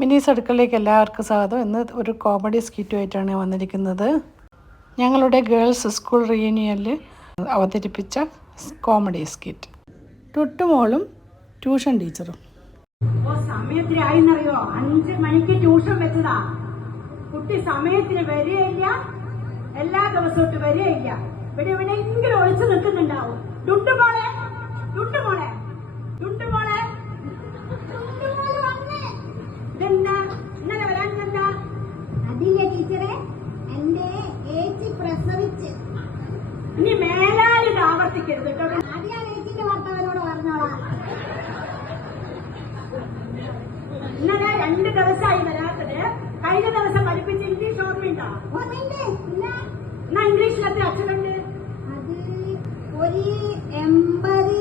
മിനീസ് അടുക്കളയിലേക്ക് എല്ലാവർക്കും സ്വാഗതം. ഇന്ന് ഒരു കോമഡി സ്കിറ്റുമായിട്ടാണ് വന്നിരിക്കുന്നത്. ഞങ്ങളുടെ ഗേൾസ് സ്കൂൾ റീയൂണിയനിൽ അവതരിപ്പിച്ച കോമഡി സ്കിറ്റ്. ടുട്ടുമോളും ട്യൂഷൻ ടീച്ചറും. സമയത്തിനായിന്നറിയോ? 5 മണിക്ക് ട്യൂഷൻ വെച്ചതാ. കുട്ടി സമയത്തിന് വരികയില്ല, എല്ലാ ദിവസവും വരികയില്ല. ഇവിടെ എവിടെയെങ്കിലും ഒളിച്ചു നിൽക്കുന്നുണ്ടാവും. ടുട്ടുമോളെ, ടുട്ടുമോളെ, ടുട്ടുമോളെ, ഇതെന്താ ഇന്നലെ വരാനെന്താ? അതില്ല ടീച്ചറെ, എന്റെ ഏച്ചി പ്രസവിച്ച്. ഇനി മേലാലിത് ആവർത്തിക്കരുത് കേട്ടോ. ആദ്യം ഏച്ചിന്റെ ഭർത്താവിനോട് പറഞ്ഞോളാം. ഇന്നലെ 2 ദിവസമായി വരാത്തത്. കഴിഞ്ഞ ദിവസം പഠിപ്പിച്ച ഇംഗ്ലീഷ് ഓർമ്മയുണ്ടോ? എന്നാ ഇംഗ്ലീഷിലത്തെ അക്ഷരമുണ്ട്? അത് ഒരു 82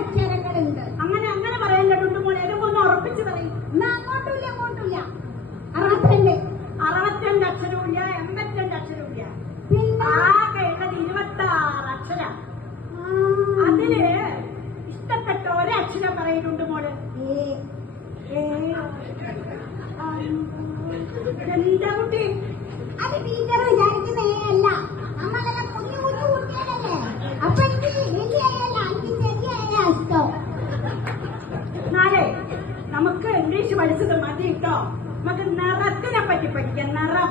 അക്ഷരങ്ങളുണ്ട്. അങ്ങനെ പറയണ്ട ടുട്ടുമോളെ. ഏതൊക്കെ ഒന്ന് ഉറപ്പിച്ച് പറയും. അങ്ങോട്ടില്ല 62 അക്ഷരമില്ല, 82 അക്ഷരമില്ല. പിന്നെ ആകെ ഉള്ളത് 26 അക്ഷരം. അതില് ഇഷ്ടപ്പെട്ട ഒരക്ഷരം പറയുന്നുണ്ട് മോള്. എന്താ കുട്ടി? അത് ടീച്ചർ വിചാരിക്കുന്ന അല്ല. നമ്മളെല്ലാം കുഞ്ഞു കുട്ടികളല്ലേ. അപ്പൊ എനിക്ക് വലിയല്ല, എനിക്ക് ചെറിയ ഇഷ്ടം. നാളെ നമുക്ക് ഇംഗ്ലീഷ് പഠിച്ചത് മതി കേട്ടോ. നമുക്ക് നിറത്തിനെ പറ്റി പഠിക്കാം. നിറം.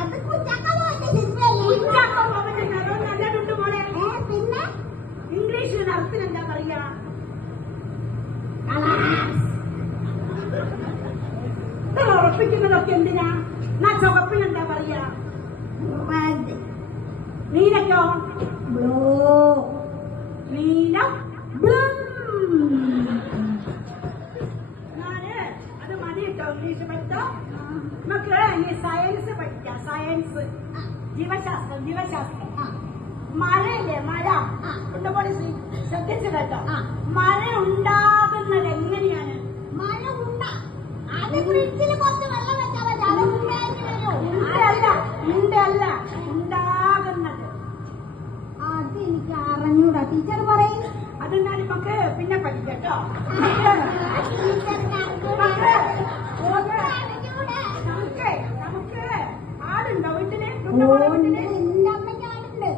അത് കുഞ്ഞാക്കളുണ്ട് നിറം നല്ലതുണ്ട് മോളെ. പിന്നെ ഇംഗ്ലീഷിൽ നിറത്തിന് എന്താ പറയാ? ഉറപ്പിക്കുന്നതൊക്കെ എന്തിനാ? എന്നാ ചുവപ്പിന് എന്താ പറയാ? നീലക്കോ? നീലം. അത് മതി കേട്ടോ ഇംഗ്ലീഷ് പഠിത്തം. നമുക്ക് ഇനി സയൻസ് പഠിക്കാം. സയൻസ്, ജീവശാസ്ത്രം. മഴയില്ലേ? മഴ പോലെ ശ്രദ്ധിച്ചു കേട്ടോ. മഴ ഉണ്ടാകുന്നത് എങ്ങനെയാണ്? മഴ അത് ഫ്രിഡ്ജിൽ കുറച്ച് വെള്ളം വെച്ചാൽ മതി. അത് ഉണ്ടല്ല, ഉണ്ടാകുന്നത്. അത് എനിക്ക് അറിഞ്ഞൂടാ. ടീച്ചർ പറയും. അതെന്നാൽ നമുക്ക് പിന്നെ പഠിക്കട്ടോ. നമുക്ക് ആടുണ്ടോ വീട്ടില്? എന്റെ അമ്മയ്ക്ക് ആടുണ്ട്.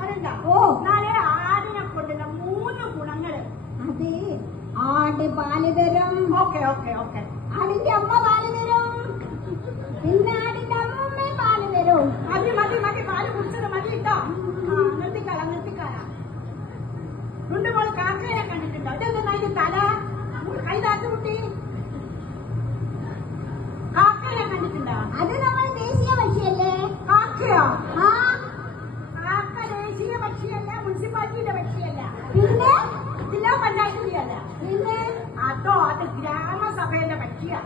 ആടുണ്ടോ? എന്നാലേ ആടിനെ കൊണ്ടുള്ള 3 ഗുണങ്ങള്. അത് ആട് പാല് തരും. ഓക്കെ. ആടിന്റെ അമ്മ പാല് തരും. പിന്നെ ആടിന്റെ അമ്മ പാല് തരും. മതി പാല് കുടിച്ചത് മതി കേട്ടോ. നിർത്തിക്കാളാ. ടുണ്ടുമോൾ കാക്കയെ കണ്ടിട്ടുണ്ടോ? ഇതെന്താ ഇത് തല? കൈ താച്ചു കുട്ടി. കാക്കയെ കണ്ടിട്ടുണ്ടോ? അത് നമ്മൾ ദേശീയ പക്ഷിയല്ലേ? കാക്കയോ? കാക്ക ദേശീയ പക്ഷിയല്ല, മുനിസിപ്പാലിറ്റിയുടെ പക്ഷിയല്ല, പിന്നെ ജില്ലാ പഞ്ചായത്തിന്റെ അല്ല. പിന്നെ അതോ അത് ഗ്രാമസഭയുടെ പക്ഷിയാ.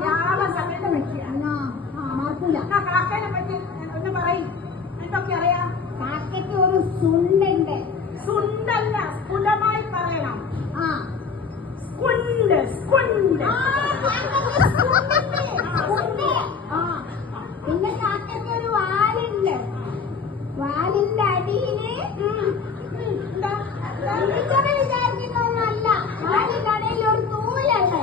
ഗ്രാമസഭയുടെ പക്ഷിയാ. കാക്കയെ പറ്റി ഒന്ന് പറയും. എന്തൊക്കെ അറിയാം? കാക്കയ്ക്ക് ഒരു സുണ്ടുണ്ട്. സുണ്ടല്ല, സ്ഫുടമായി പറയണം. സ്കുണ്ട്. പിന്നെ കാക്കയ്ക്ക് ഒരു വാലുണ്ട്. വാലിന്റെ അടിയില് വിചാരിക്കുന്നൊന്നല്ല, വാലിന്റെ അടിയിൽ ഒരു തൂലുണ്ട്.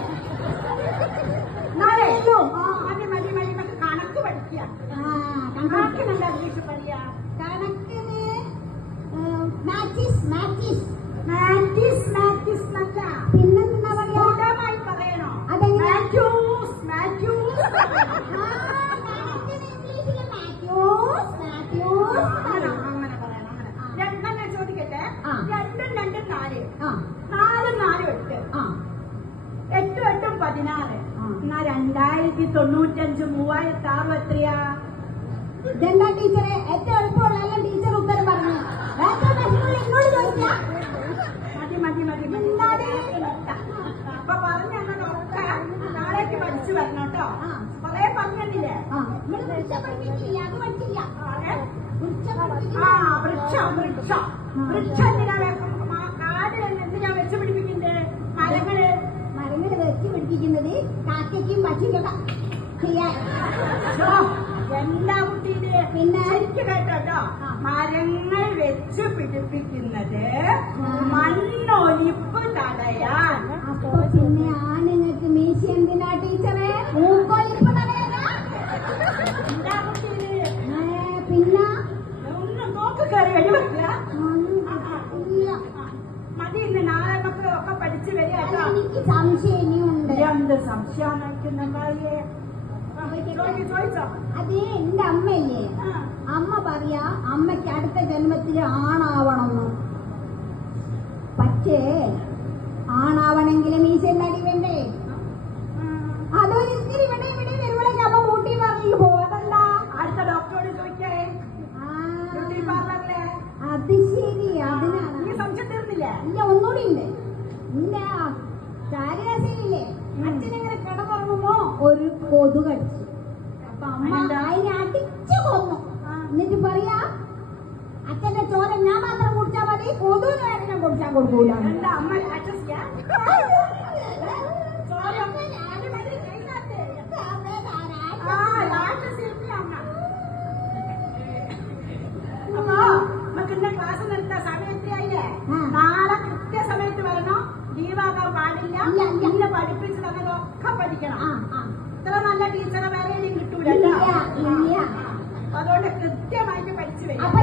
മതി കണക്ക് പഠിക്കുക. കണക്കിനെന്താ ഇംഗ്ലീഷ് പറയാ? കണക്കിന് മാറ്റിസ് നല്ല. പിന്നെന്താ പറയാ? സ്ഫുടമായി പറയണോ? അതെങ്ങനെ? മാത്യൂസ്. കണക്കിന് ഇംഗ്ലീഷില് മാത്യൂസ്. അങ്ങനെ പറയണം. ഞാൻ ചോദിക്കട്ടെ. 2 2 4. 4 4 8. 8 8 16. എന്നാ 2095 3006 എത്രയാ? ഇതെന്താ ടീച്ചറെ ഏറ്റവും എളുപ്പമുള്ള ടീച്ചർ ഉത്തരം പറഞ്ഞു. എന്നോട് ചോദിക്കാം. മതി. അപ്പൊ പറഞ്ഞൊക്കെ നാളേക്ക് പഠിച്ചു വരണം കേട്ടോ. കൊറേ പറഞ്ഞില്ലേ? അത് പഠിച്ചില്ല. വൃക്ഷം കാട് എന്തിനാ വെച്ച് പിടിപ്പിക്കുന്നത്? മരങ്ങള് വെച്ച് പിടിപ്പിക്കുന്നത് കാക്കയ്ക്കും പക്ഷിക്കൊക്കെ ചെയ്യാൻ. എന്താ കുട്ടീന്റെ? പിന്നെ ശരിക്കും കേട്ടോ. മരങ്ങൾ വെച്ച് പിടിപ്പിക്കുന്നത് മണ്ണൊലി മതി ഇന്ന് നാളെ നമുക്ക് ഒക്കെ പഠിച്ചു വരിക അല്ല, കേട്ടോ. എനിക്ക് സംശയം ഇനിയുണ്ട്. എന്ത് സംശയമായിരിക്കുന്നുണ്ടായേ? ചോദിച്ചോ. അത് എന്റെ അമ്മയല്ലേ, അമ്മ പറയാ അമ്മയ്ക്ക് അടുത്ത ജന്മത്തില് ആണാവണമെന്ന്. പക്ഷേ ആണാവണമെങ്കിൽ മീശന്നടി വേണ്ടേ? അതൊരു ഇത്തിരി ഇവിടെ ഇവിടെ വരുമ്പോഴേക്ക് അമ്മ ഊട്ടി പറഞ്ഞു പോകതല്ല. അടുത്ത ഡോക്ടറോട് ചോദിക്കേ. ബ്യൂട്ടി പാർലറിലെ അത് ശരി, അതിനാണ്. നീ സംശയം തീർന്നില്ലേ? ഇല്ല, ഒന്നുകൂടി ഉണ്ട്. നിന്റെ ചാരിയാസയിലില്ലേ, അച്ഛനിങ്ങനെ കിടന്നുറങ്ങുമ്പോ ഒരു കൊതു കടിച്ചു. അപ്പൊ അമ്മ അതിനെ അടിച്ചു കൊന്നു. എന്നിട്ട് പറയാ അച്ഛന്റെ ചോര ഞാൻ മാത്രം കുടിച്ചാൽ മതി, കൊതുവിന് വേദന കുടിച്ചാൽ കൊടുക്കൂല. എന്താ അമ്മ രാക്ഷസിയാ? അപ്പൊ നമുക്ക് ഇന്ന് ക്ലാസ് നിർത്താൻ സമയം എത്രയായില്ലേ? നാളെ കൃത്യസമയത്ത് വരണോ, ലീവാകാൻ പാടില്ല. ഇന്ന് പഠിപ്പിച്ച് തന്നതൊക്കെ പഠിക്കണം. ഇത്ര നല്ല ടീച്ചറെ വേറെ കിട്ടൂല. ഇല്ല. അതുകൊണ്ട് കൃത്യമായിട്ട് പഠിച്ചു വരും. അപ്പൊ